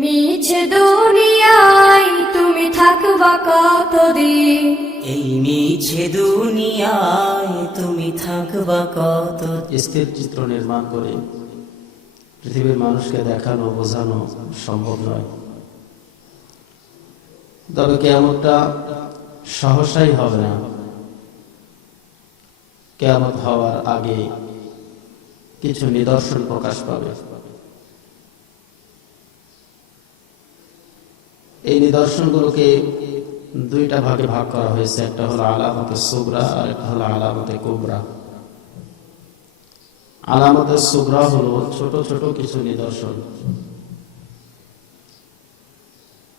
মিছে দুনিয়ায় তুমি থাকবা কতদিন, এই মিছে দুনিয়ায় তুমি থাকবা কত। স্থির চিত্র নির্মাণ করে পৃথিবীর মানুষকে দেখানো বোঝানো সম্ভব নয়। তবে কিয়ামতটা সহসাই হবে না। কিয়ামত হওয়ার আগে কিছু নিদর্শন প্রকাশ পাবে। এই নিদর্শনগুলোকে দুইটা ভাগে ভাগ করা হয়েছে, একটা হলো আলামতে সুগরা আর একটা হলো আলামতে কুবরা। আলামতে সুগরা হলো ছোট ছোট কিছু নিদর্শন,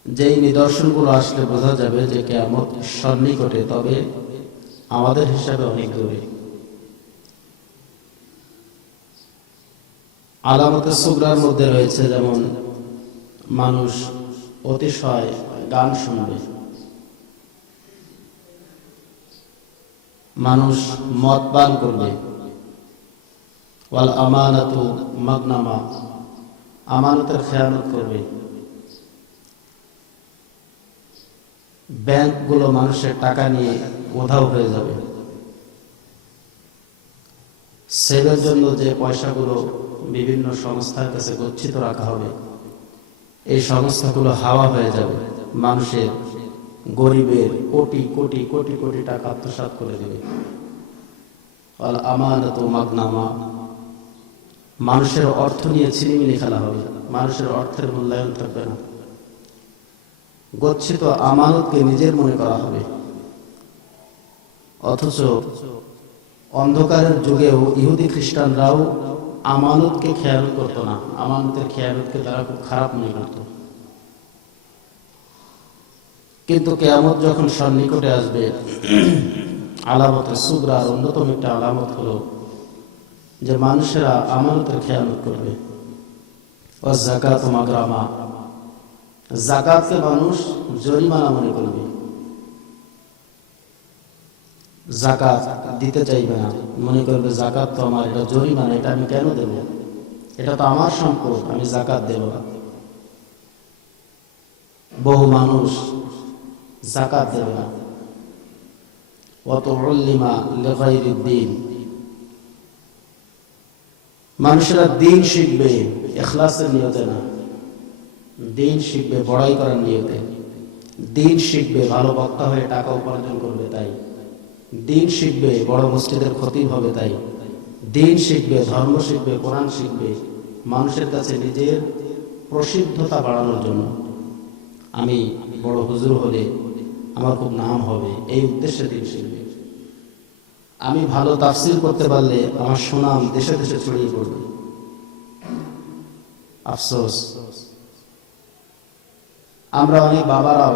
যেই নিদর্শনগুলো আসলে বোঝা যাবে যে কিয়ামত সন্নিকটে, তবে আমাদের হিসাবে অনেক দূরে। আলামতে সুগরার মধ্যে রয়েছে যেমন মানুষ অতিশয় গান শুনবে, মানুষ মদ পান করবে, ওয়াল আমানাতু মাগনামা, আমানতের খেয়ানত করবে, ব্যাংকগুলো মানুষের টাকা নিয়ে উধাও হয়ে যাবে, সেভের জন্য যে পয়সাগুলো বিভিন্ন সংস্থার কাছে গচ্ছিত রাখা হবে, এই সংস্থাগুলো হাওয়া হয়ে যাবে, মানুষের গরিবের কোটি কোটি কোটি কোটি টাকা আত্মসাৎ করে দেবে। ওয়াল আমানাতু মাগনামা, মানুষের অর্থ নিয়ে ছিনিমিনি খেলা হবে, মানুষের অর্থের মূল্যায়ন থাকবে না, গচ্ছিত আমানতকে নিজের মনে করা হবে। অথচ অন্ধকারের যুগেও ইহুদি খ্রিস্টানরাও আমানতকে খেয়াল করতো না, আমানতের খেয়ালকে তারা খুব খারাপ মনে করত। কিন্তু কিয়ামত যখন সন্নিকটে আসবে, আলামতে সুগরার অন্যতম একটা আলামত হলো যে মানুষেরা আমানতের খেয়ানত করবে। ও যাকাত মাগরামা, যাকাতকে মানুষ জরিমানা মনে করবে, যাকাত দিতে চাইবে না, মনে করবে যাকাত তো আমার, এটা জরিমানা, এটা আমি কেন দেব, এটা তো আমার সম্পদ, আমি যাকাত দেব না। বহু মানুষ যাকাত দেবে না। ওয়াতুল্লিমা লিগাইরিদ দ্বীন, মানুষেরা দিন শিখবে ইখলাসের নিয়তে না, দিন শিখবে বড়াই করার নিয়তে, দিন শিখবে ভালো বক্তা হয়ে টাকা উপার্জন করবে তাই, দিন শিখবে বড় মসজিদের খতিব হবে তাই, দিন শিখবে, ধর্ম শিখবে, কোরআন শিখবে মানুষের কাছে নিজের প্রসিদ্ধতা বাড়ানোর জন্য। আমি বড় হুজুর হলে আমার খুব নাম হবে, এই উদ্দেশ্যে দিন শিখবে। আমি ভালো তাফসীর করতে পারলে আমার সুনাম দেশে দেশে ছড়িয়ে পড়বে। আফসোস, আমরা অনেক বাবারাও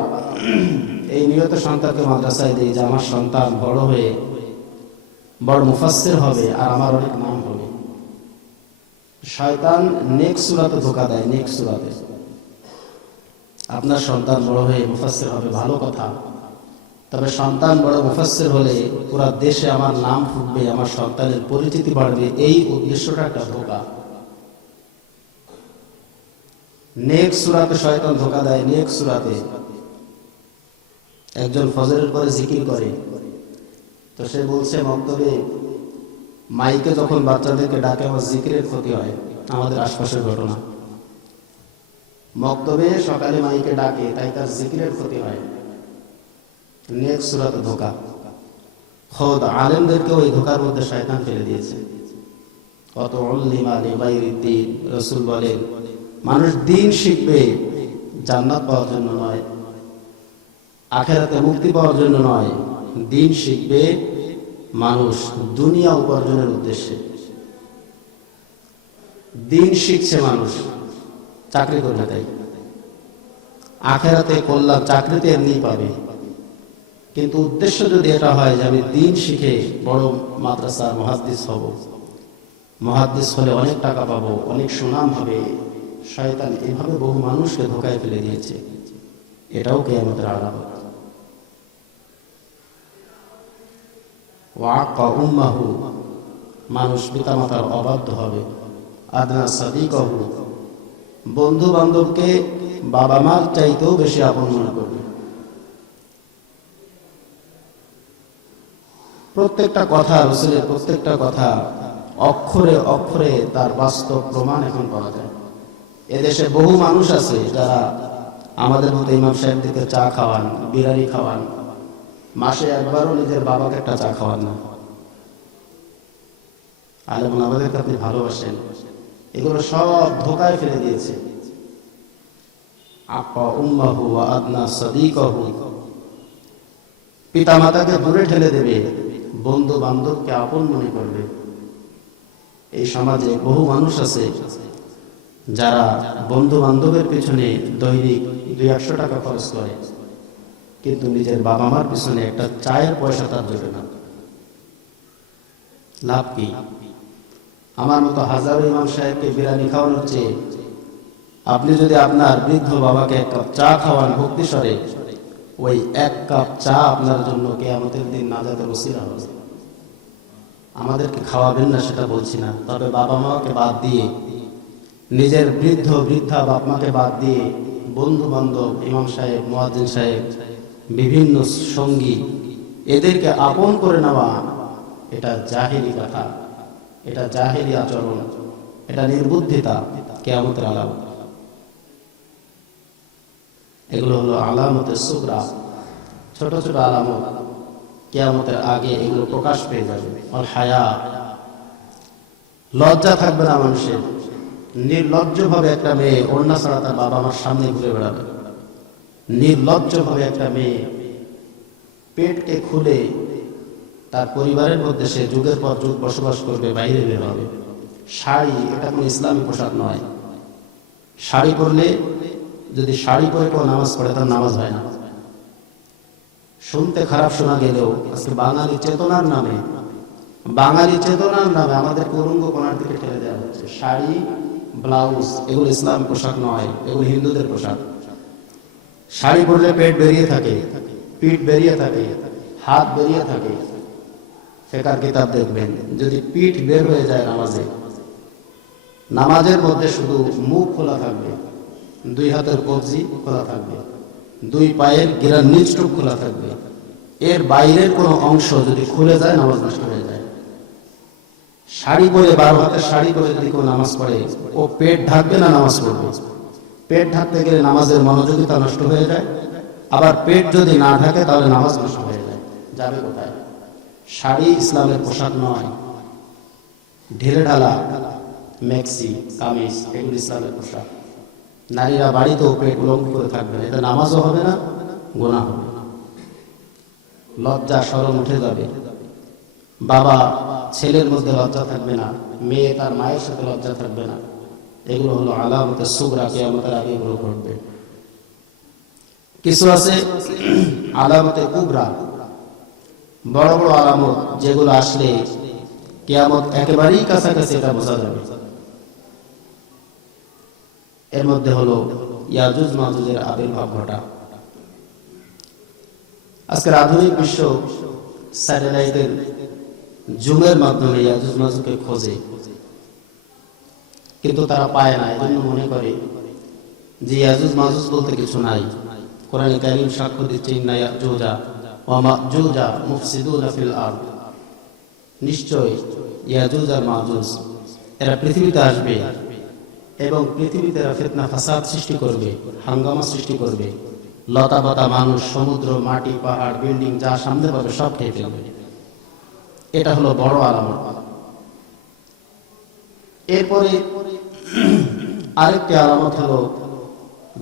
এই নিয়ত সন্তানকে মাদ্রাসায় দিই যে আমার সন্তান বড় হয়ে বড় মুফাসসির হবে আর আমার অনেক নাম হবে। শয়তান নেক সূরাতে ধোঁকা দেয়, নেক সূরাতে। আপনার সন্তান বড় হয়ে মুফাসসির হবে, ভালো কথা, তবে সন্তান বড় মুফাসসির হলে পুরা দেশে আমার নাম ফুটবে, আমার সন্তানের পরিচিতি বাড়বে, এই উদ্দেশ্যটা একটা ধোঁকা। নেক সূরাতে শয়তান ধোঁকা দেয়। নেক সূরাতে একজন ফজরের পরে জিকির করে, তো সে বলছে মক্তবে মাইকে যখন বাচ্চাদেরকে ডাকে আমার জিকিরের ক্ষতি হয়। আমাদের আশপাশের ঘটনা, মক্তবে সকালে মাইকে ডাকে তাই তার জিকিরের ক্ষতি হয়। নেক সূরাতে ধোঁকা। খোদ আলেমদেরকে ওই ধোঁকার মধ্যে শয়তান ফেলে দিয়েছে। কত উল্লিমা লিগাইরিদ দ্বীন, রাসূল বলেন মানুষ দিন শিখবে জান্নাত পাওয়ার জন্য নয়, আখিরাতে মুক্তি পাওয়ার জন্য নয়, দিন শিখবে মানুষ দুনিয়া উপার্জনের উদ্দেশ্যে। দিন শিখছে মানুষ চাকরি করবে তাই, আখিরাতে কল্যাণ চাকরিতে এমনি পাবে, কিন্তু উদ্দেশ্য যদি এটা হয় যে আমি দিন শিখে বড় মাদ্রাসার মুহাদ্দিস হব, মুহাদ্দিস হলে অনেক টাকা পাবো, অনেক সুনাম হবে, শয়তান এভাবে বহু মানুষকে ধোঁকায় ফেলে দিয়েছে। এটাও কিয়ামতের আলামত। ওয়াক্কা উম্মাহু, মানুষ পিতামাতার অবাধ্য হবে। আদনা সাদিকাহু, বন্ধু বান্ধবকে বাবা মার চাইতেও বেশি আপন মনে করবে। প্রত্যেকটা কথা, রাসূলের প্রত্যেকটা কথা অক্ষরে অক্ষরে তার বাস্তব প্রমাণ এখন পাওয়া যায়। এদেশে বহু মানুষ আছে যারা আমাদের মতো ইমাম সাহেবদেরকে চা খাওয়ান, বিরিয়ানি খাওয়ান, মাসে একবারও নিজের বাবাকে একটা চা খাওয়ান না। আলেম ওলামাদেরকে আপনি ভালোবাসেন, এগুলো সব ধোকায় ফেলে দিয়েছে। আপা উম্মাহু ওয়া আদনা সাদিকাহু, পিতা মাতাকে দূরে ঠেলে দেবে, বন্ধু বান্ধবকে আপন মনে করবে। এই সমাজে বহু মানুষ আছে যারা বন্ধু বান্ধবের পিছনে দৈনিক 200 টাকা খরচ করে, কিন্তু নিজের বাবা মার পিছনে একটা চায়ের পয়সা তার জোটে না। লাভ কি? আমার মতো হাজারো ইমাম সাহেবকে বিরিয়ানি খাওয়ানোর চেয়ে আপনি যদি আপনার বৃদ্ধ বাবাকে এক কাপ চা খাওয়ান ভক্তি স্বরে, ওই এক কাপ চা আপনার জন্য কিয়ামতের দিন নাজাতের ওসিলা হবে। আমাদেরকে খাওয়াবেন না সেটা বলছি না, তবে বাবা মাকে বাদ দিয়ে, নিজের বৃদ্ধ বৃদ্ধা বাপ মাকে বাদ দিয়ে বন্ধু বান্ধব, ইমাম সাহেব, মুয়াজ্জিন সাহেব, বিভিন্ন সঙ্গী, এদেরকে আপন করে নেওয়া, এটা জাহেলি কথা, এটা জাহেলি আচরণ, এটা নির্বুদ্ধিতা, কিয়ামতের আলামত। এগুলো হলো আলামতে সুগরা, ছোট ছোট আলামত। কিয়ামতের আগে এগুলো প্রকাশ পেয়ে যাবে। আর হায়া, লজ্জা থাকবে না মানুষের। নির্লজ্জ ভাবে একটা মেয়ে ওড়না ছাড়া তার বাবা মার সামনে ঘুরে বেড়াবে। নির্লজ্জ ভাবে একটা মেয়ে পেটকে খুলে তার পরিবারের মধ্যে সে যুগের পর যুগ বসবাস করবে, বাইরে বের হবে। শাড়ি, এটা কোনো ইসলামী পোশাক নয়। শাড়ি পরলে, যদি শাড়ি পরে কেউ নামাজ পড়ে তার নামাজ হয় না। শুনতে খারাপ শোনা গেলেও আজকে বাঙালি চেতনার নামে আমাদের কুরুঙ্গ কোণার দিকে ঠেলে দেওয়া হচ্ছে। শাড়ি, ব্লাউজ, এগুলো ইসলাম পোশাক নয়, এগুলো হিন্দুদের পোশাক। শাড়ি পরলে পেট বেরিয়ে থাকে, পিঠ বেরিয়ে থাকে, হাত বেরিয়ে থাকে। ফিকহের কিতাব দেখবেন, যদি পিঠ বের হয়ে যায় নামাজের মধ্যে শুধু মুখ খোলা থাকবে, 2 হাতের কবজি খোলা থাকবে, 2 পায়ের গিরার নিচটুক খোলা থাকবে, এর বাইরের কোনো অংশ যদি খুলে যায় নামাজ নষ্ট হয়ে যায়। শাড়ি পরে, 12 হাতের শাড়ি পরে যদি কেউ নামাজ পড়ে, ও পেট ঢাকবে না নামাজ পড়বে। পেট ঢাকতে গেলে নামাজের মনোযোগিতা নষ্ট হয়ে যায়, আবার পেট যদি না ঢাকে তাহলে নামাজ নষ্ট হয়ে যায়। যাবে কোথায়? শাড়ি ইসলামের পোশাক নয়। ঢেলে ঢালা মেক্সি, কামিজ, এগুলো ইসলামের পোশাক। নারীরা বাড়িতেও পেট উলঙ্গ করে থাকবে না, এতে নামাজও হবে না, গুনাহ হবে। লজ্জা শরম উঠে যাবে। বাবা ছেলের মধ্যে লজ্জা থাকবে না, মেয়ে তার মায়ের সাথে লজ্জা থাকবে না। এগুলো হলো আলামতে সুগরা, কিয়ামতের আগে এগুলো ঘটবে। কিছু আছে আলামতে কুবরা, বড় বড় আলামত, যেগুলো আসলে কিয়ামত একেবারেই কাছাকাছি, এটা বোঝা যাবে। এর মধ্যে হলো ইয়াজুজ মাজুজের আবির্ভাব ঘটা। আজকের আধুনিক বিশ্ব স্যাটেলাইটের জুমের মাধ্যমে ইয়াজুজ মাজুজকে খোঁজে, কিন্তু তারা পায় না। এজন্য মনে করে যে ইয়াজুজ মাজুজ বলতে কিছু নাই। কোরআনে কারীম সাক্ষ্য দিচ্ছে, ইন্না ইয়াজুজা ওয়া মাজুজা মুফসিদুনা ফিল আরদ, নিশ্চয় ইয়াজুজ আর মাজুজ এরা পৃথিবীতে আসবে এবং পৃথিবীতে এরা ফিতনা ফাসাদ সৃষ্টি করবে, হাঙ্গামা সৃষ্টি করবে। লতা পাতা, মানুষ, সমুদ্র, মাটি, পাহাড়, বিল্ডিং যা সামনে পাবে সব খেয়ে ফেলবে। এটা হলো বড় আলামত। এরপরে আরেকটি আলামত হলো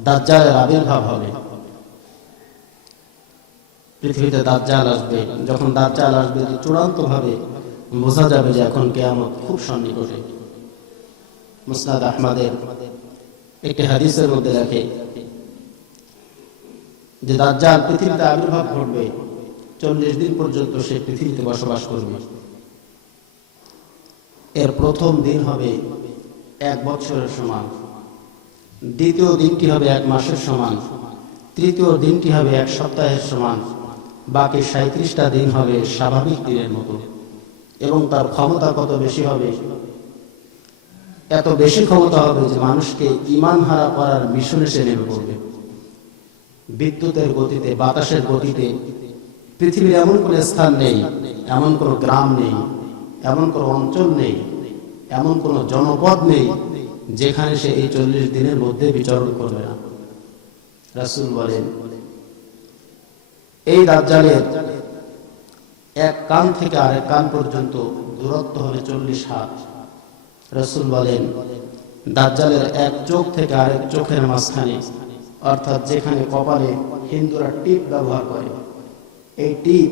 দাজ্জালের আবির্ভাব হবে। পৃথিবীতে দাজ্জাল আসবে। যখন দাজ্জাল আসবে, চূড়ান্ত ভাবে বোঝা যাবে যে এখন কিয়ামত খুব সন্নিকটে। মুসনাদ আহমদের একটি হাদিসের মধ্যে রাখে যে দাজ্জাল পৃথিবীতে আবির্ভাব ঘটবে, 40 দিন পর্যন্ত সে পৃথিবীতে বসবাস করবে। এর প্রথম দিন হবে 1 বছরের সমান, দ্বিতীয় দিনটি হবে 1 মাসের সমান, তৃতীয় দিনটি হবে 1 সপ্তাহের সমান, বাকি 37টা দিন হবে স্বাভাবিক দিনের মতো। এবং তার ক্ষমতা কত বেশি হবে? এত বেশি ক্ষমতা হবে যে মানুষকে ঈমান হারা করার মিশনে সে নেমে পড়বে। বিদ্যুতের গতিতে, বাতাসের গতিতে পৃথিবীর এমন কোনো স্থান নেই, এমন কোনো গ্রাম নেই, এমন কোনো অঞ্চল নেই, এমন কোনো জনপদ নেই যেখানে সে এই 40 দিনের মধ্যে বিচরণ করবে না। রাসূল বলেন, এই দাজ্জালের এক কান থেকে আরেক কান পর্যন্ত দূরত্ব হবে 40 হাত। রাসূল বলেন, দাজ্জালের এক চোখ থেকে আরেক চোখের মাঝখানে, অর্থাৎ যেখানে কপালে হিন্দুরা টিপ ব্যবহার করে, এই টিপ,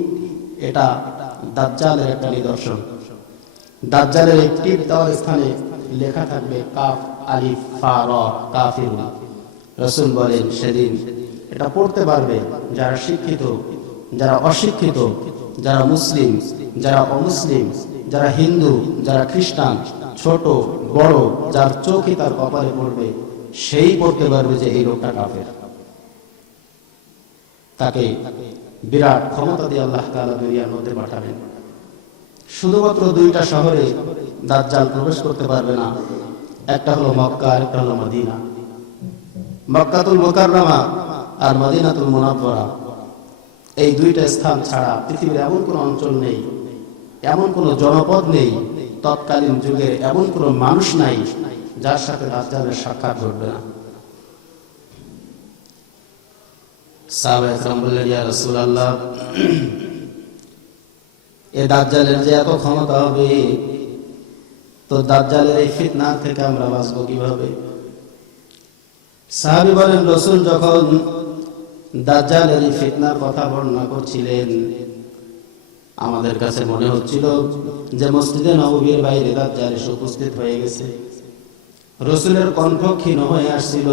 এটা দাজ্জালের একটা নিদর্শন। দাজ্জালের এই টিপ দেওয়ার স্থানে লেখা থাকবে কাফ আলিফ ফা র কাফিরুন। রাসূল বলেন, সেদিন এটা পড়তে পারবে যারা শিক্ষিত, যারা অশিক্ষিত, যারা মুসলিম, যারা অমুসলিম, যারা হিন্দু, যারা খ্রিস্টান, ছোট বড়, যার চোখই তার কপালে পড়বে, সেই পড়তে পারবে যে এই লোকটা কাফের। তাকে বিরাট ক্ষমতা দিয়ে আল্লাহ তাআলা দুনিয়ার মধ্যে পাঠাবেন। শুধুমাত্র 2টা শহরে দাজ্জাল প্রবেশ করতে পারবে না, একটা হলো মক্কা আর একটা হলো মদিনা। মক্কাতুল মুকাররমা আর মদিনাতুল মুনাওয়ারা, এই 2টা স্থান ছাড়া পৃথিবীর এমন কোনো অঞ্চল নেই, এমন কোনো জনপদ নেই, তৎকালীন যুগে এমন কোনো মানুষ নাই যার সাথে দাজ্জালের সাক্ষাৎ ঘটবে না। সাহাবায়ে কেরাম বললেন, ইয়া রাসূলুল্লাহ, এই দাজ্জালের যে এত ক্ষমতা হবে, তো দাজ্জালের এই ফিতনা থেকে আমরা বাঁচবো কিভাবে? সাহাবী বলেন, রাসূল যখন দাজ্জালের এই ফিতনার কথা বর্ণনা করছিলেন, আমাদের কাছে মনে হচ্ছিল যে মসজিদে নববীর বাইরে দাজ্জাল এসে উপস্থিত হয়ে গেছে। রাসূলের কণ্ঠ ক্ষীণ হয়ে আসছিল।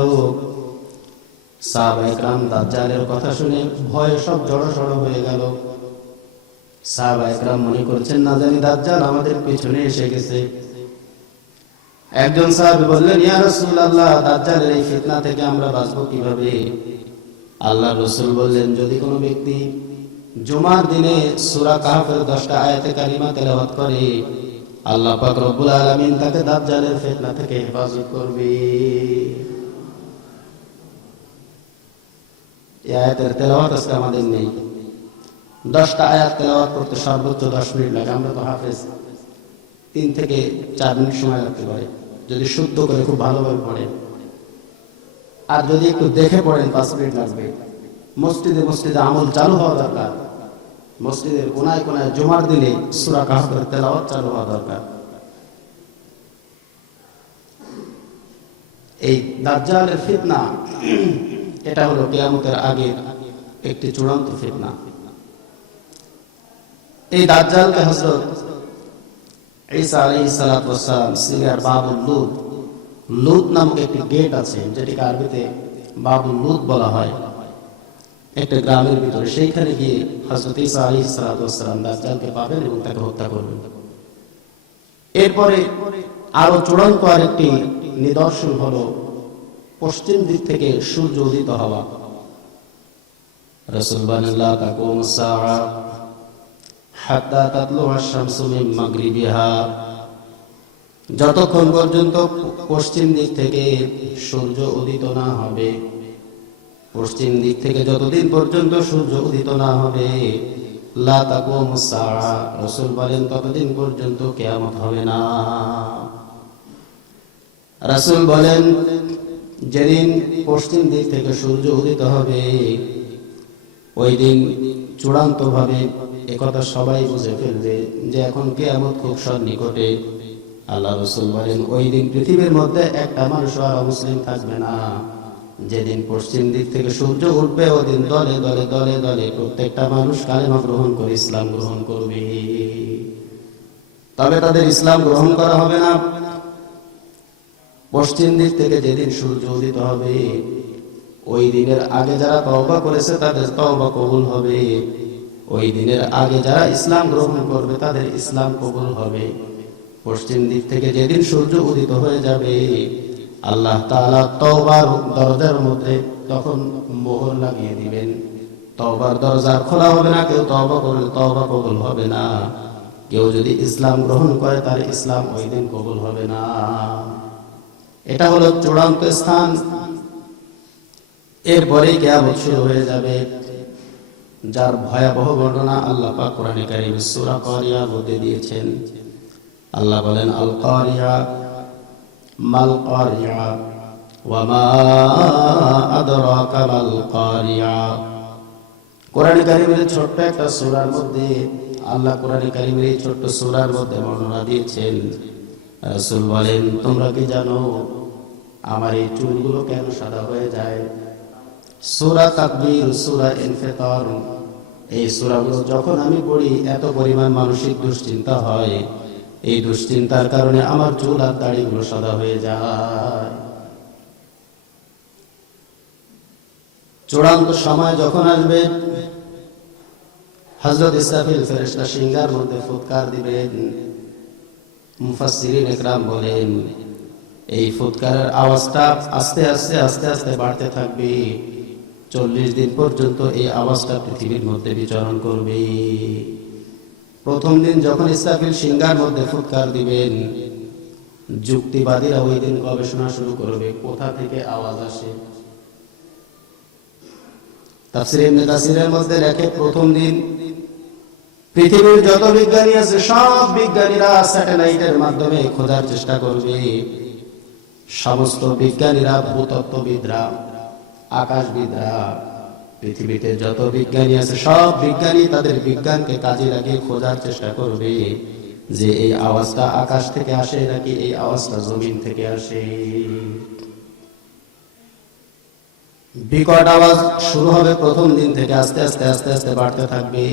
সাহাবায়ে কেরাম দাজ্জালের কথা শুনে ভয়ে সব জড়সড় হয়ে গেল। সাহাবায়ে কেরাম মনে করছেন, না জানি দাজ্জাল আমাদের পিছনে এসে গেছে। একজন সাহাবী বললেন, ইয়া রাসূলুল্লাহ, দাজ্জালের এই ফিতনা থেকে আমরা বাঁচবো কিভাবে? আল্লাহর রাসূল বললেন, যদি কোনো ব্যক্তি জুমার দিনে সূরা কাহফের 10টা আয়াতে কারিমা তেলাওয়াত করে, আল্লাহ পাক রব্বুল আলামিন তাকে দাজ্জালের ফিতনা থেকে হেফাজত করবে। এই আয়াতের তেলাওয়াত আজকে আমাদের নেই। 10টা আয়াত তেলাওয়াত করতে সর্বোচ্চ 10 মিনিট লাগে। আমরা তো হাফেজ, 3 থেকে 4 মিনিট সময় লাগতে পারে যদি শুদ্ধ করে খুব ভালোভাবে পড়েন। আর যদি একটু দেখে পড়েন 5 মিনিট লাগবে। মসজিদে মসজিদে আমল চালু হওয়া দরকার। মসজিদের কোনায় কোনায় জুমার দিনে সূরা কাহফের তেলাওয়াত চালু হওয়া দরকার। এই দাজ্জালের ফিতনা, এটা হলো কিয়ামতের আগে একটি চূড়ান্ত ফিতনা। এই দাজ্জালকে হযরত ঈসা আলাইহিস সালাতু ওয়াস সালাম সিরিয়ার বাবুল লুত, লুত নামক একটি গেট আছে যেটিকে আরবিতে বাবুল লুত বলা হয়, একটা গ্রামের ভিতরে। সেইখানে গিয়ে হযরত ঈসা আলাইহিস সালাতু ওয়াস সালাম দাজ্জালকে পাবেন এবং তাকে হত্যা করবেন। এরপরে আরো চূড়ান্ত আরেকটি নিদর্শন হলো পশ্চিম দিক থেকে সূর্য উদিত হওয়া। রাসূল বলেন, লা তাকুমুস সাআ হাত্তা তাতলুআ আশ-শামসু মিন মাগরিবিহা, যতক্ষণ পর্যন্ত পশ্চিম দিক থেকে সূর্য উদিত না হবে, পশ্চিম দিক থেকে যতদিন পর্যন্ত সূর্য উদিত না হবে, লা তাকুমুস সাআ, রাসূল বলেন ততদিন পর্যন্ত কিয়ামত হবে না। রাসূল বলেন, যেদিন পশ্চিম দিক থেকে সূর্য উদিত হবে, ওই দিন চূড়ান্ত ভাবে একথা সবাই বুঝে ফেলবে যে এখন কিয়ামত খুব সন্নিকটে। আল্লাহ রাসূল বলেন, ওই দিন পৃথিবীর মধ্যে একটা মানুষ আর মুসলিম থাকবে না। যেদিন পশ্চিম দিক থেকে সূর্য উঠবে, ওই দিন দলে দলে দলে দলে প্রত্যেকটা মানুষ কালেমা গ্রহণ করে ইসলাম গ্রহণ করবে। তবে তাদের ইসলাম গ্রহণ করা হবে না। পশ্চিম দিক থেকে যেদিন সূর্য উদিত হবে, ওই দিনের আগে যারা তওবা করেছে তাদের তওবা কবুল হবে। ওই দিনের আগে যারা ইসলাম গ্রহণ করবে তাদের ইসলাম কবুল হবে। পশ্চিম দিক থেকে যেদিন সূর্য উদিত হয়ে যাবে, আল্লাহ তাআলা তওবার দরজার মধ্যে তখন মোহর লাগিয়ে দিবেন। তওবার দরজা খোলা হবে না। কেউ তওবা করলে তওবা কবুল হবে না। কেউ যদি ইসলাম গ্রহণ করে তার ইসলাম ওই দিন কবুল হবে না। এটা হলো চূড়ান্ত স্থান। এরপরেই কিয়ামত শুরু হয়ে যাবে, যার ভয়াবহ ঘটনা আল্লাহ পাক কোরআনে কারীম সূরা কারিয়ার মধ্যে দিয়েছেন। আল্লাহ বলেন, আল কারিয়া মাল কারিয়া ওয়া মা আদরাকা মাল কারিয়া। কোরআনে কারীমের ছোট্ট একটা সূরার মধ্যে আল্লাহ কোরআনে কারীমের এই ছোট্ট সূরার মধ্যে বর্ণনা দিয়েছেন। রাসূল বলেন, তোমরা কি জানো আমার এই চুলগুলো কেন সাদা হয়ে যায়? সূরা তাকবীর, সূরা ইনফিতার, এই সূরাগুলো যখন আমি পড়ি এত পরিমাণ মানসিক দুশ্চিন্তা হয়, এই দুশ্চিন্তার কারণে আমার চুল আর দাড়িগুলো সাদা হয়ে যায়। চূড়ান্ত সময় যখন আসবে, হযরত ইসরাফিল ফেরেশতা সিংহার মধ্যে ফুৎকার দিবেন। মুফাসসিরিন ইকরাম বলেন, এই ফুৎকারের আওয়াজটা আস্তে আস্তে আস্তে আস্তে বাড়তে থাকবে। 40 দিন পর্যন্ত এই আওয়াজটা পৃথিবীর মধ্যে বিচরণ করবে। প্রথম দিন যখন ইসরাফিল সিংহার মধ্যে ফুৎকার দিবেন, যুক্তিবাদীরা ওই দিন গবেষণা শুরু করবে কোথা থেকে আওয়াজ আসে। তাফসীর ইবনে কাসিরের মধ্যে লেখে, প্রথম দিন পৃথিবীর যত বিজ্ঞানী আছে সব বিজ্ঞানীরা স্যাটেলাইটের মাধ্যমে খোঁজার চেষ্টা করবে। সমস্ত বিজ্ঞানীরা, ভূতত্ত্ববিদরা, আকাশবিদরা, পৃথিবীতে যত বিজ্ঞানী আছে সব বিজ্ঞানী তাদের বিজ্ঞানকে কাজে লাগিয়ে খোঁজার চেষ্টা করবে যে এই আওয়াজটা আকাশ থেকে আসে নাকি এই আওয়াজটা জমিন থেকে আসে। বিকট আওয়াজ শুরু হবে প্রথম দিন থেকে, আস্তে আস্তে আস্তে আস্তে বাড়তে থাকবে।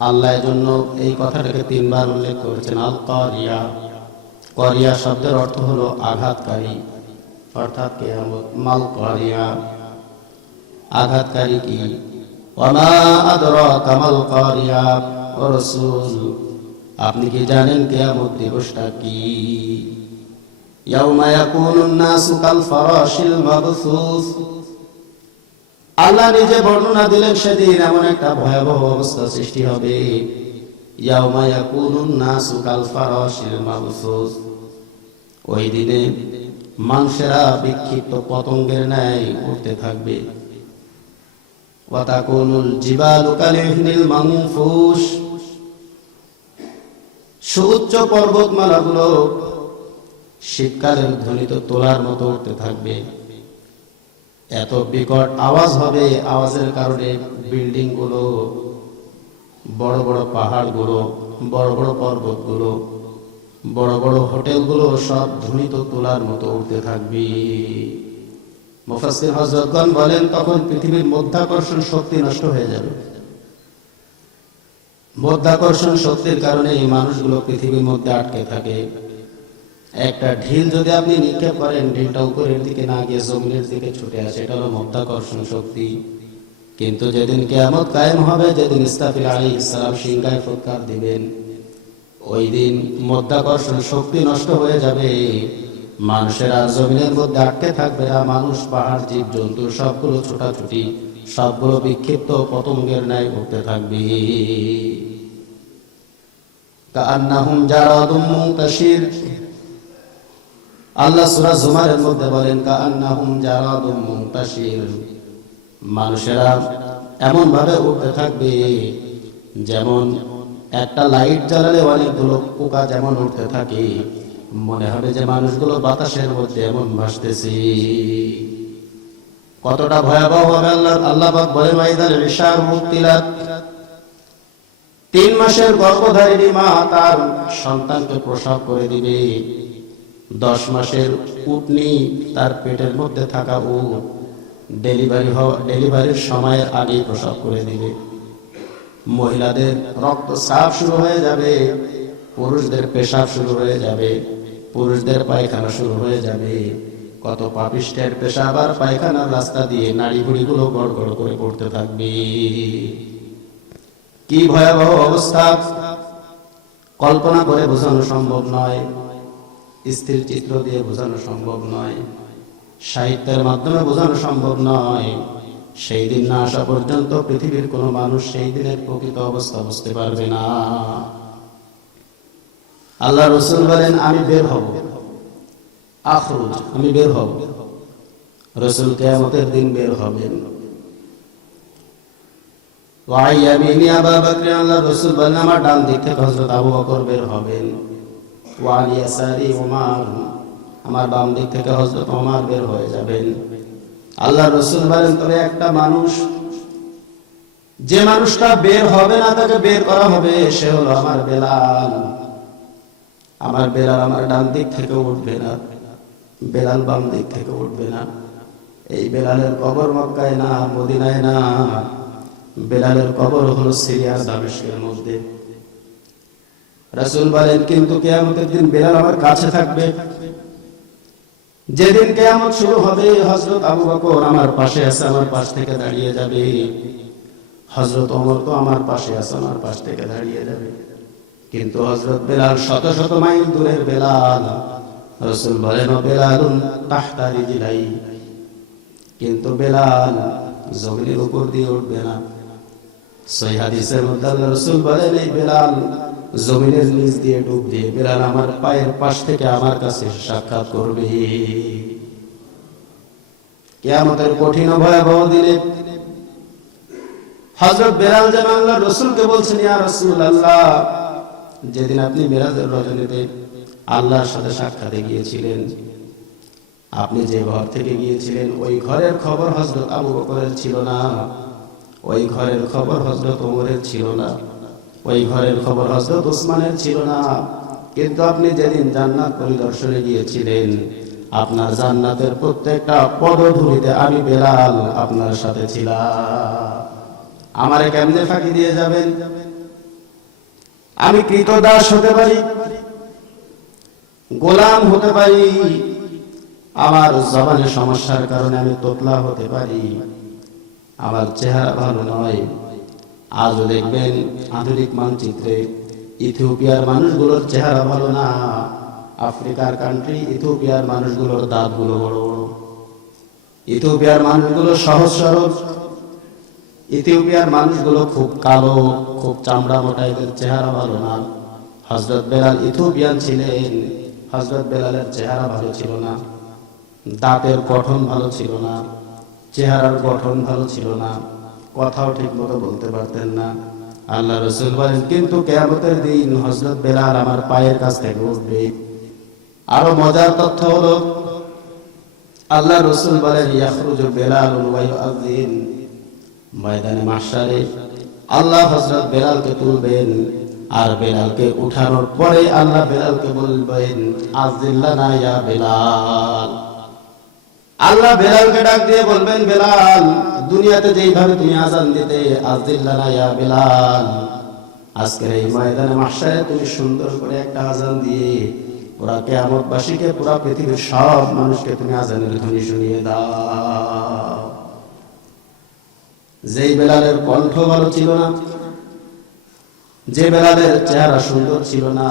আল্লাহ এর জন্য এই কথাটাকে 3 বার উল্লেখ করেছেন, আল কারিয়া। কারিয়া শব্দের অর্থ হলো আঘাতকারী, অর্থাৎ কিয়ামত। মাল কারিয়া, আঘাতকারী কি? ওয়া মা আদরাকা মাল কারিয়া। ও রাসূল, আপনি কি জানেন কিয়ামত দিবসটা কি? ইয়াউমা ইয়াকুনুন নাসু কাল ফারাশিল মাবসুস। আল্লাহ নিজে বর্ণনা দিলেন, সেদিন এমন একটা ভয়াবহ অবস্থা সৃষ্টি হবে। ইয়াউমা ইয়াকুনুন নাসু কাল ফারাশিল মাবসুস। ওই দিনে মানুষেরা বিক্ষিপ্ত পতঙ্গের ন্যায় উঠতে থাকবে। ওয়া তাকুনুল জিবালু কালিহনিল মানফুস। সুউচ্চ পর্বতমালাগুলো শীতকালের ধ্বনিত তোলার মতো উঠতে থাকবে। এত বিকট আওয়াজ হবে, আওয়াজের কারণে বিল্ডিং গুলো, বড় বড় পাহাড়গুলো, বড় বড় পর্বতগুলো, বড় বড় হোটেলগুলো সব ধ্বনিত তোলার মতো উঠতে থাকবে। মুফাসসির হযরতগণ বলেন, তখন পৃথিবীর মধ্যাকর্ষণ শক্তি নষ্ট হয়ে যাবে। মধ্যাকর্ষণ শক্তির কারণে এই মানুষগুলো পৃথিবীর মধ্যে আটকে থাকে। একটা ঢিল যদি আপনি নিক্ষেপ করেন, ঢিলটা উপরের দিকে না গিয়ে জমিনের দিকে ছুটে আসে, এটা হলো মধ্যাকর্ষণ শক্তি। কিন্তু যেদিন কিয়ামত কায়েম হবে, যেদিন ইসরাফিল আলাইহিস সালাম সিংহায় ফুৎকার দিবেন, ওই দিন মধ্যাকর্ষণ শক্তি নষ্ট হয়ে যাবে। মানুষেরা জমিনের মধ্যে আটকে থাকবে না। মানুষ, পাহাড়, জীব জন্তু সবগুলো ছোটাছুটি, সবগুলো বিক্ষিপ্ত পতঙ্গের ন্যায় উঠতে থাকবে। কাআন্নাহুম জারাদুম মুনতাশির। আল্লাহ সূরা জুমারের মধ্যে বলেন, কাআন্নাহুম জারাদুম মুনতাশির। মানুষেরা এমন ভাবে উঠতে থাকবে যেমন একটা লাইট জ্বালালে অনেকগুলো পোকা যেমন উঠতে থাকে, মনে হবে যে মানুষগুলো বাতাসের মধ্যে এমন ভাসতেছে। কতটা ভয়াবহ হবে আল্লাহ পাক বলেন, ওয়াইদাল ইশার মুক্তিলাত। 3 মাসের গর্ভধারিণী মা তার সন্তানকে প্রসব করে দিবে। 10 মাসের উটনি, তার পেটের মধ্যে থাকা উট ডেলিভারির সময়ের আগে প্রসব করে দিবে। মহিলাদের রক্তস্রাব শুরু হয়ে যাবে, পুরুষদের পেশাব শুরু হয়ে যাবে, পুরুষদের পায়খানা শুরু হয়ে যাবে। কত পাপিষ্টের পেশাব আর পায়খানার রাস্তা দিয়ে নাড়িভুড়িগুলো গড় গড় করে পড়তে থাকবে। কি ভয়াবহ অবস্থা, কল্পনা করে বোঝানো সম্ভব নয়, স্থির চিত্র দিয়ে বোঝানো সম্ভব নয়, সাহিত্যের মাধ্যমে বোঝানো সম্ভব নয়। সেই দিন না আসা পর্যন্ত পৃথিবীর কোনো মানুষ সেই দিনের প্রকৃত অবস্থা বুঝতে পারবে না। আল্লাহ রাসূল বলেন, আমি বের হব, আখরুজ, আমি বের হব। রাসূল কিয়ামতের দিন বের হবেন। ওয়া ইয়ামিনি আবু বকর, আল্লাহর রাসূল বলেন আমার ডান দিক থেকে হযরত আবু বকর বের হবেন। ওয়া আন ইয়াসারি উমর, আমার বাম দিক থেকে হযরত ওমর বের হয়ে যাবেন। আল্লাহর রাসূল বলেন তবে একটা মানুষ, যে মানুষটা বের হবে না তাকে বের করা হবে, সে হলো আমার বেলাল। আমার বেলাল আমার ডান দিক থেকে উঠবে না, বেলাল বাম দিক থেকে উঠবে না। এই বেলালের কবর মক্কায় না, মদিনায় না, বেলালের কবর হলো সিরিয়ার দামেস্কের মধ্যে। রাসূল বলেন কিন্তু কিয়ামতের দিন বেলাল আমার কাছে থাকবে। যেদিন কিয়ামত শুরু হবে হযরত আবু বকর আমার পাশে আছে, আমার পাশ থেকে দাঁড়িয়ে যাবে। হযরত ওমর তো আমার পাশে আছে, আমার পাশ থেকে দাঁড়িয়ে যাবে। কিন্তু হযরত বেলাল শত শত মাইল দূরের বেলাল। রাসূল বলেন ও বেলালুন তাহতা রিজলাই, কিন্তু বেলাল জমিনের উপর দিয়ে উঠবে না। সহিহ হাদিসের মধ্যে আল্লাহর রাসূল বলেন এই বেলাল জমিনের নিচ দিয়ে ডুব দিয়ে বেলাল আমার পায়ের পাশ থেকে আমার কাছে সাক্ষাৎ করবে। কিয়ামতের কঠিন ভয়াবহ দিনে হযরত বেলাল যেন আল্লাহর রাসূলকে বলছেন ইয়া রাসূলুল্লাহ, যেদিন আপনি মিরাজের রজনীতে আল্লাহর সাথে সাক্ষাতে গিয়েছিলেন, আপনি যে ঘর থেকে গিয়েছিলেন ওই ঘরের খবর হযরত আবু বকরের ছিল না, ওই ঘরের খবর হযরত ওমরের ছিল না, ওই ঘরের খবর হযরত ওসমানের ছিল না। কিন্তু আপনি যেদিন জান্নাত পরিদর্শনে গিয়েছিলেন, আপনার জান্নাতের প্রত্যেকটা পদধূলিতে আমি বেলাল আপনার সাথে ছিলাম। আমারে কেমনে ফাঁকি দিয়ে যাবেন? আমি কৃতদাস হতে পারি, গোলাম হতে পারি, আমার জবানের সমস্যার কারণে আমি তোতলা হতে পারি, আমার চেহারা ভালো নয়। আজও দেখবেন আধুনিক মানচিত্রে ইথিওপিয়ার মানুষগুলোর চেহারা ভালো না, আফ্রিকার কান্ট্রি ইথিওপিয়ার মানুষগুলোর দাঁতগুলো বড় বড়, ইথিওপিয়ার মানুষগুলো সহজ সরল, ইথিওপিয়ার মানুষগুলো খুব কালো, খুব চামড়া মোটা, এদের চেহারা ভালো না। হযরত বেলাল ইথিওপিয়ান ছিলেন, হযরত বেলালের চেহারা ভালো ছিল না, দাঁতের গঠন ভালো ছিল না, চেহারার গঠন ভালো ছিল না, কথাও ঠিক মতো বলতে পারতেন না। আল্লাহ রাসূল বলেন কিন্তু কিয়ামতের দিন হযরত বেলাল আমার পায়ের কাছ থেকে উঠবে। আরো মজার তথ্য হলো আল্লাহ রাসূল বলেন ইয়াখরুজু বেলাল ওয়া ইউআযিন, ময়দানে মাহশারে আল্লাহ হযরত বেলালকে তুলবেন, আর বেলালকে উঠানোর পরে আল্লাহ বেলালকে বলবেন আযিল্লানা ইয়া বেলাল। আল্লাহ বেলালকে ডাক দিয়ে বলবেন বেলাল, দুনিয়াতে যেইভাবে তুমি আযান দিতে আযিল্লানা ইয়া বেলাল, আজকের এই ময়দানে মাহশারে তুমি সুন্দর করে একটা আযান দিয়ে পুরা কিয়ামতবাসীকে, পুরা পৃথিবীর সব মানুষকে তুমি আযানের ধ্বনি শুনিয়ে দাও। যেই বেলালের কণ্ঠ ভালো ছিল না, যে বেলালের চেহারা সুন্দর ছিল না,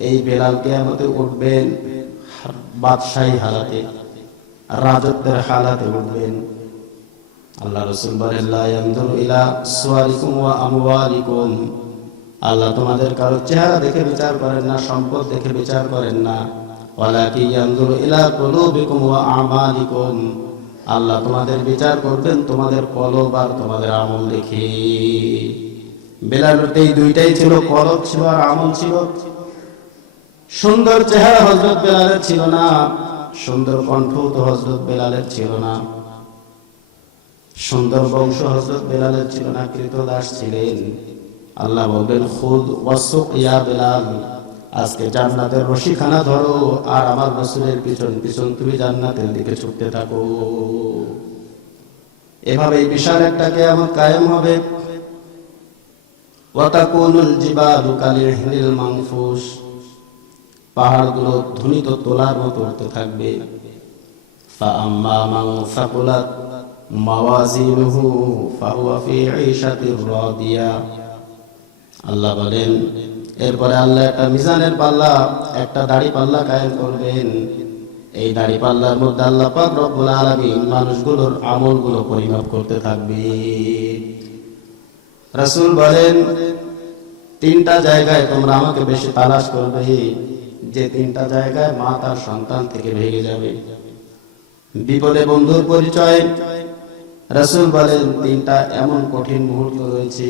এই বেলাল কিয়ামতে উঠবেন বাদশাহী হালাতে, রাজত্বের হালাতে উঠবেন। আল্লাহ রাসূল বলেন লা ইয়ানজুরু ইলা সুওয়ারিকুম ওয়া আমওয়ালিকুম, আল্লাহ তোমাদের কারো চেহারা দেখে বিচার করেন না, সম্পদ দেখে বিচার করেন না, ওয়ালাকিন ইয়ানজুরু ইলা কুলুবিকুম ওয়া আমালিকুম, আল্লাহ তোমাদের বিচার করবেন তোমাদের কলব আর তোমাদের আমল দেখে। বেলালের এই দুইটাই ছিল, কলব ছিল আর আমল ছিল। সুন্দর চেহারা হযরত বেলালের ছিল না, সুন্দর কণ্ঠ তো হযরত বেলালের ছিল না, সুন্দর বংশ হযরত বেলালের ছিল না, কৃতদাস ছিলেন। আল্লাহ বলবেন খুদ ওয়াসুক ইয়া বেলাল, আজকে জান্নাতের রশিখানা ধরো আর আমার রাসূলের পিছন পিছন তুমি জান্নাতের দিকে ছুটতে থাকো। এভাবে বিশাল একটা কিয়ামত কায়েম হবে। ওয়া তাকুনুল জিবালু কালিহিনিল মানফুস, পাহাড়গুলো ধ্বনিত তোলার মতো উঠতে থাকবে। ফা আম্মা মান সাকুলাত মাওয়াজিনুহু ফাহুয়া ফি ঈশাতির রাদিয়া, আল্লাহ বলেন এরপরে আল্লাহ একটা মিজানের পাল্লা, একটা দাড়ি পাল্লা কায়েম করবেন। এই দাড়ি পাল্লার মধ্যে আল্লাহ পাক রব্বুল আলামিন মানুষগুলোর আমলগুলো পরিমাপ করতে থাকবে। রাসূল বলেন তিনটা জায়গায় তোমরা আমাকে বেশি তালাশ করবে, যে তিনটা জায়গায় মা তার সন্তান থেকে ভেঙে যাবে। বিপদে বন্ধুর পরিচয়। রাসূল বলেন তিনটা এমন কঠিন মুহূর্ত রয়েছে,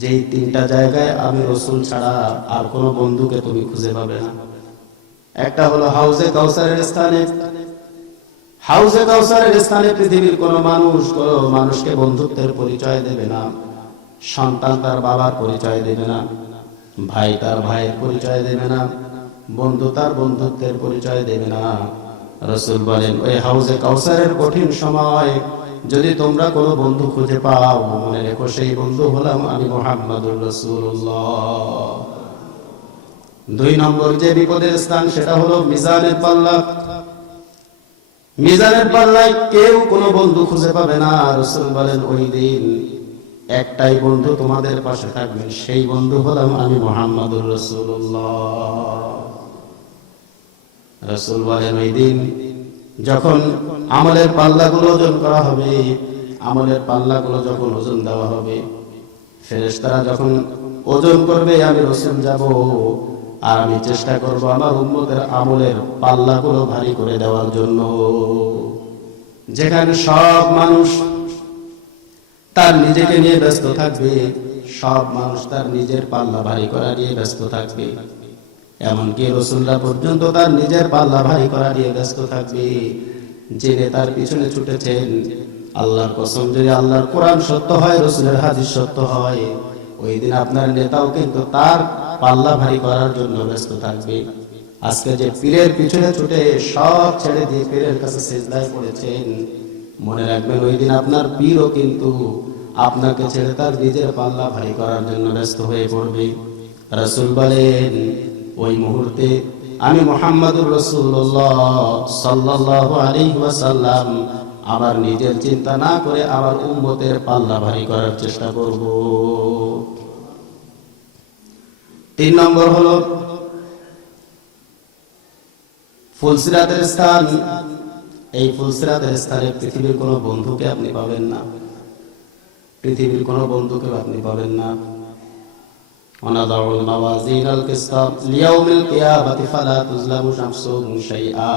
যেই তিনটা জায়গায় আমি রাসূল ছাড়া আর কোনো বন্ধুকে তুমি খুঁজে পাবে না। একটা হলো হাউজে কাউসারের স্থানে। হাউজে কাউসারের স্থানে পৃথিবীর কোনো মানুষকে বন্ধুত্বের পরিচয় দেবে না। সন্তান তার বাবার পরিচয় দেবে না, ভাই তার ভাইয়ের পরিচয় দেবে না, বন্ধু তার বন্ধুত্বের পরিচয় দেবে না। রাসূল বলেন ওই হাউজে কাউসারের কঠিন সময় যদি তোমরা কোনো বন্ধু খুঁজে পাও, মনে রেখো সেই বন্ধু হলাম আমি মুহাম্মাদুর রাসূলুল্লাহ। 2 নম্বর যে বিপদের স্থান সেটা হলো মিজানের পাল্লা। মিজানের পাল্লায় কেউ কোনো বন্ধু খুঁজে পাবে না। রাসূল বলেন ওই দিন একটাই বন্ধু তোমাদের পাশে থাকবেন, সেই বন্ধু হলাম আমি মুহাম্মাদুর রাসূলুল্লাহ। রাসূল বলেন ওই দিন যখন আমলের পাল্লাগুলো ওজন করা হবে, আমলের পাল্লাগুলো যখন ওজন দেওয়া হবে, ফেরেশতারা যখন ওজন করবে, আমি রাসূল যাব আর আমি চেষ্টা করব আমার উম্মতের আমলের পাল্লাগুলো ভারী করে দেওয়ার জন্য। যেখানে সব মানুষ তার নিজেকে নিয়ে ব্যস্ত থাকবে, সব মানুষ তার নিজের পাল্লা ভারী করা নিয়ে ব্যস্ত থাকবে, এমনকি রাসূলুল্লাহ পর্যন্ত তার নিজের পাল্লা ভারী করা নিয়ে ব্যস্ত থাকবে। যে নেতার পিছনে ছুটেছেন, আল্লাহর কসম যদি আল্লাহর কোরআন সত্য হয়, রাসূলের হাদিস সত্য হয়, ওই দিন আপনার নেতাও কিন্তু তার পাল্লা ভারী করার জন্য ব্যস্ত থাকবে। আজকে যে পীরের পিছনে ছুটে সব ছেড়ে দিয়ে পীরের কাছে সিজদায় পড়েছেন, মনে রাখবেন ওই দিন আপনার পীরও কিন্তু আপনাকে ছেড়ে তার নিজের পাল্লা ভারী করার জন্য ব্যস্ত হয়ে পড়বে। রাসূল বলেন ওই মুহূর্তে আমি মুহাম্মাদুর রাসূলুল্লাহ সাল্লাল্লাহু আলাইহি ওয়াসাল্লাম আমার নিজের চিন্তা না করে আমার উম্মতের পাল্লা ভারী করার চেষ্টা করব। 3 নম্বর হলো ফুলসিরাতের স্থান। এই ফুলসিরাতের স্থানে পৃথিবীর কোনো বন্ধুকে আপনি পাবেন না, পৃথিবীর কোনো বন্ধুকে আপনি পাবেন না। ونضع الموازين القسط ليوم القيامة فلا تظلم نفس شيئا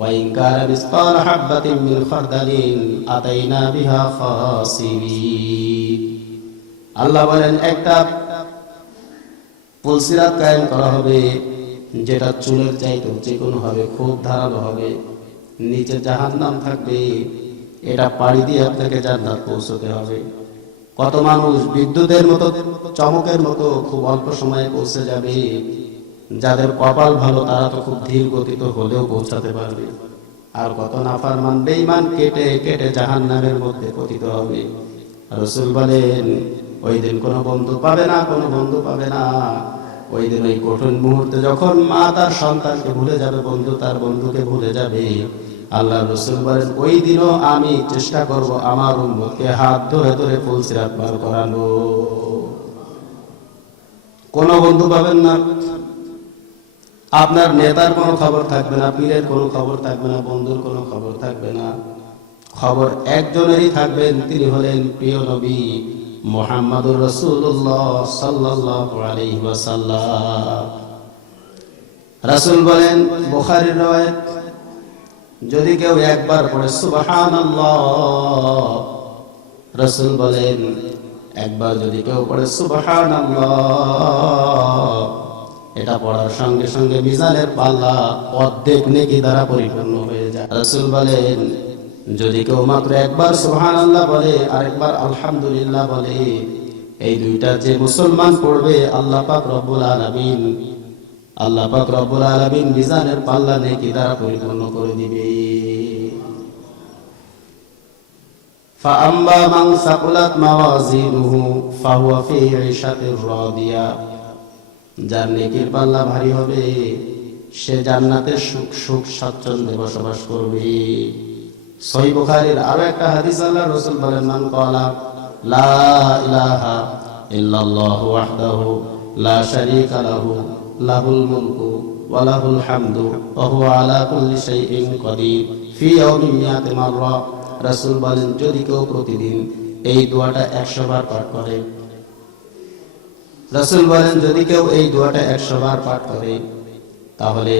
وإن كان مثقال حبة من خردل أتينا بها خاسرين। আল্লাহ বলেন একটা ফুলসিরাত কায়েম করা হবে, যেটা চুলের চাইতে যে কোনো হবে, খুব ধারালো হবে, নিচে জাহান্নাম থাকবে, এটা পাড়ি দিয়ে আপনাকে জান্নাত পৌঁছতে হবে। কত মানুষ বিদ্যুতের মতো চমকের মতো খুব অল্প সময়ে পৌঁছে যাবে, যাদের কপাল ভালো তারা তো খুব ধীর গতিতে হলেও পৌঁছাতে পারবে। আর কত নাফরমান বেঈমান কেটে কেটে জাহান্নামের মধ্যে পতিত হবে। রাসূল বলেন ওই দিন কোনো বন্ধু পাবে না, কোনো বন্ধু পাবে না। ওই দিন ওই কঠিন মুহূর্তে যখন মা তার সন্তানকে ভুলে যাবে, বন্ধু তার বন্ধুকে ভুলে যাবে, আল্লাহ রাসূল বলেন ওই দিনও আমি চেষ্টা করব আমার উম্মতকে হাত ধরে ধরে ফুলসিরাত পার করানো। কোনো বন্ধু পাবেন না, আপনার নেতার কোনো খবর থাকবে না, পীরের কোনো খবর থাকবে না, বন্ধুর কোনো খবর থাকবে না। খবর একজনেরই থাকবেন, তিনি হলেন প্রিয় নবী মুহাম্মাদুর রাসূলুল্লাহ সাল্লাল্লাহু আলাইহি ওয়াসাল্লাম। রাসূল বলেন, বুখারীর রওয়ায়াত, যদি কেউ একবার পড়ে সুবহানাল্লাহ, রাসূল বলেন একবার যদি কেউ পড়ে সুবহানাল্লাহ, এটা পড়ার সঙ্গে সঙ্গে মিজানের পাল্লা অর্ধেক নেকি দ্বারা পরিপূর্ণ হয়ে যায়। রাসূল বলেন যদি কেউ মাত্র একবার সুবহানাল্লাহ বলে আর একবার আলহামদুলিল্লাহ বলে, এই দুইটা যে মুসলমান পড়বে, আল্লাহ পাক রব্বুল আলামিন মিজানের পাল্লা নেকি দ্বারা পরিপূর্ণ করে দিবে। فَأَمَّا مَنْ ثَقُلَتْ مَوَازِينُهُ فَهُوَ فِي عِيشَةٍ رَاضِيَةٍ। যার নেকির পাল্লা ভারী হবে, সে জান্নাতে সুখ স্বাচ্ছন্দ্যে বসবাস করবে। সহিহ বুখারীর আরো একটা হাদিস, আল্লাহর রাসূল বলেন, মান ক্বালা লা ইলাহা ইল্লাল্লাহু ওয়াহদাহু লা শারীকা লাহু লাহুল মুলকু ওয়া লাহুল হামদু ওয়া হুয়া আলা কুল্লি শাইইন কাদির ফি ইয়াউমিন মিয়াতি মাররা। রাসূল বলেন যদি কেউ প্রতিদিন এই দোয়াটা 100 বার পাঠ করে, রাসূল বলেন যদি কেউ এই দোয়াটা 100 বার পাঠ করে, তাহলে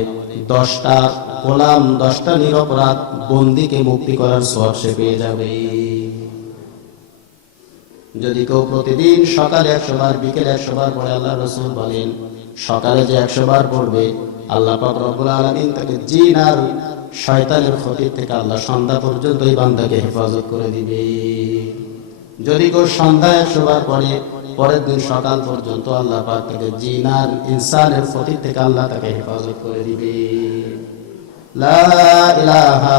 10টা গোলাম, 10টা নিরপরাধ বন্দীকে মুক্তি করার সওয়াব সে পেয়ে যাবে। যদি কেউ প্রতিদিন সকালে 100 বার, বিকেলে 100 বার পড়ে, আল্লাহ রাসূল বলেন সকালে যে 100 বার পড়বে, আল্লাহ পাক রব্বুল আলামিন তাকে জিন আর শয়তানের ক্ষতি থেকে আল্লাহ সন্ধ্যা পর্যন্ত এই বান্দাকে হেফাজত করে দিবে। যদি কেউ সন্ধ্যায় 100 বার পড়ে, পরের দিন সকাল পর্যন্ত আল্লাহ পাক তাকে জিন আর ইনসানের ক্ষতি থেকে আল্লাহ তাকে হেফাজত করে দিবে। লা ইলাহা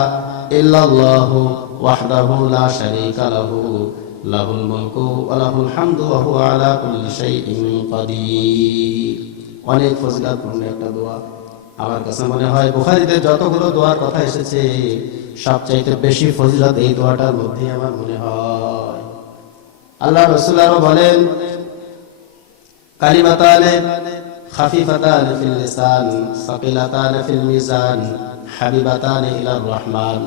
ইল্লাল্লাহু ওয়াহদাহু লা শারীকা লাহু লাহুল মুলকু ওয়া লাহুল হামদু ওয়া হুয়া আলা কুল্লি শাইইন কাদির। অনেক ফজিলতপূর্ণ একটা দোয়া। আমার কাছে মনে হয় বুখারীতে যতগুলো দোয়ার কথা এসেছে সবচাইতে বেশি ফজিলত এই দোয়াটার মধ্যে আমার মনে হয়। আল্লাহ রাসূল আরো বলেন, কালিমাতানে খাফিফাতানে ফিল লিসান সাকিলাতানে ফিল মিজান হাবিবাতানে ইলার রহমান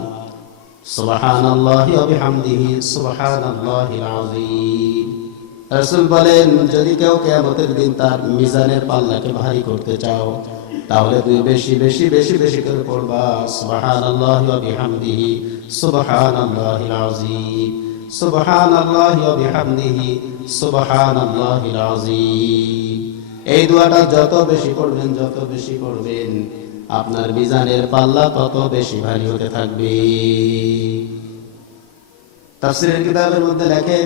সুবহানাল্লাহি ওয়া বিহামদিহি সুবহানাল্লাহিল আযীম। রাসূল বলেন, যদি কেউ কিয়ামতের দিন তার মিজানের পাল্লাকে ভারী করতে চাও, তাহলে তুমি বেশি বেশি বেশি বেশি করে পড়বা সুবহানাল্লাহি ওয়া বিহামদিহি সুবহানাল্লাহিল আযীম, সুবহানাল্লাহি ওয়া বিহামদিহি সুবহানাল্লাহিল আযীম। এই দোয়াটা যত বেশি পড়বেন, যত বেশি পড়বেন, আপনার মিজানের পাল্লা তত বেশি ভারী হতে থাকবে। তাফসীরের কিতাবের মধ্যে লেখে,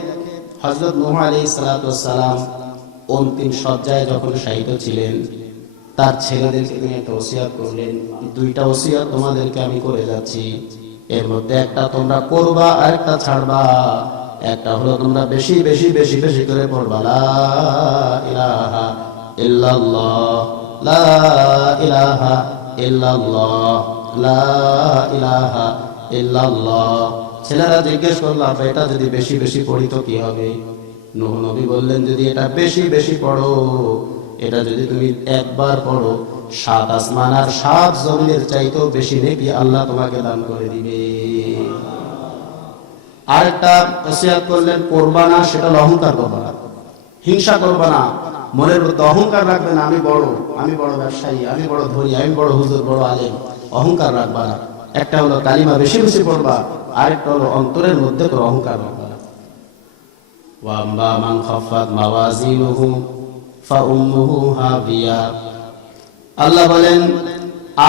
হযরত নূহ আলাইহিস সালাতু ওয়াস সালাম অন্তিম শয্যায় যখন শায়িত ছিলেন, তার ছেলেদেরকে তিনি একটা ওসিয়ত করলেন, 2টা ওসিয়ত তোমাদেরকে আমি করে যাচ্ছি, এর মধ্যে একটা তোমরা করবা আর একটা ছাড়বা। একটা হলো তোমরা বেশি বেশি বেশি বেশি করে পড়বা লা ইলাহা ইল্লাল্লাহ, লা ইলাহা ইল্লাল্লাহ, লা ইলাহা ইল্লাল্লাহ। ছেলেরা জিজ্ঞেস করলো, আপা এটা যদি বেশি বেশি পড়ি তো কি হবে? নূহ নবী বললেন, যদি এটা বেশি বেশি পড়ো, এটা যদি তুমি একবার পড়ো, 7 আসমান আর 7 জমিনের চাইতেও বেশি নেকি আল্লাহ তোমাকে দান করে দিবে। আরেকটা ওসিয়ত করলেন, করবা না, সেটা অহংকার করবা না, হিংসা করবা না, মনের মধ্যে অহংকার রাখবে না, আমি বড় ব্যবসায়ী, আমি বড় ধনী, আমি বড় হুজুর, বড় আলেম, অহংকার রাখবা না। একটা হলো কালিমা বেশি বেশি পড়বা, আরেকটা হলো অন্তরের মধ্যে কোনো অহংকার রাখবা না। ওয়া আম্মা মান খাফাত মাওয়াজিনুহু ফাউম্মুহু হাবিয়া। আল্লাহ বলেন,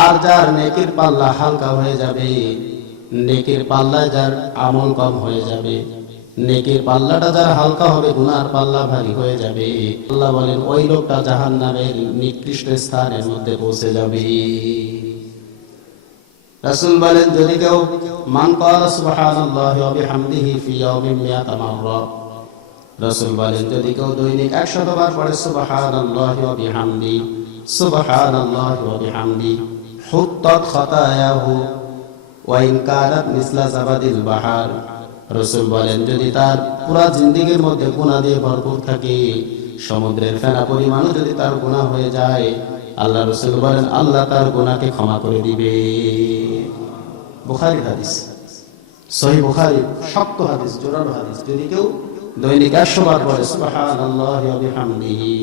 আর যার নেকির পাল্লা হালকা হয়ে যাবে, নেকির পাল্লায় যার আমল কম হয়ে যাবে, নেকির পাল্লাটা যার হালকা হবে, গুনার পাল্লা ভারী হয়ে যাবে, আল্লাহ বলেন ওই লোকটা জাহান্নামের নিকৃষ্ট স্থানের মধ্যে পৌঁছে যাবে। রাসূল বলেন, যদি কেউ মান ক্বালা সুবহানাল্লাহি ওয়া বিহামদিহি ফি ইয়াউমিন মিয়াতা মাররা, রাসূল বলেন যদি কেউ দৈনিক 100 বার পড়ে সুবহানাল্লাহি ওয়া বিহামদি, সুবহানাল্লাহি ওয়া বিহামদি, হুত্তাত খাতায়াহু ওয়া ইন কানাত মিসলা জাবাদিল বাহার। রাসূল বলেন যদি তার পুরা জিন্দেগীর মধ্যে গুনাহ দিয়ে ভরপুর থাকে, সমুদ্রের ফেনা পরিমাণও যদি তার গুনাহ হয়ে যায়, আল্লাহ রাসূল বলেন আল্লাহ তার গুনাহকে ক্ষমা করে দিবে। বুখারীর হাদিস, সহিহ বুখারী, শক্ত হাদিস, জোরালো হাদিস। যদি কেউ দৈনিক 100 বার পড়ে সুবহানাল্লাহি ওয়া বিহামদিহি,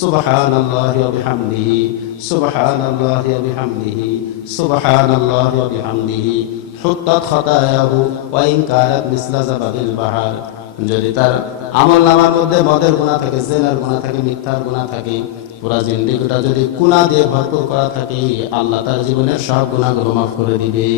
সুবহানাল্লাহি ওয়া বিহামদিহি, সুবহানাল্লাহি ওয়া বিহামদিহি, সুবহানাল্লাহি ওয়া বিহামদিহি, হুত্তাত খাতায়াহু ওয়া ইন কানাত মিসলা জাবাদিল বাহার। যদি তার আমলনামার মধ্যে মদের গুনাহ থাকে, জিনার গুনাহ থাকে, মিথ্যার গুনাহ থাকে, পুরা জিন্দেগিটা যদি গুনাহ দিয়ে ভরপুর করা থাকে, আল্লাহ তার জীবনের সব গুনাহগুলো মাফ করে দিবে।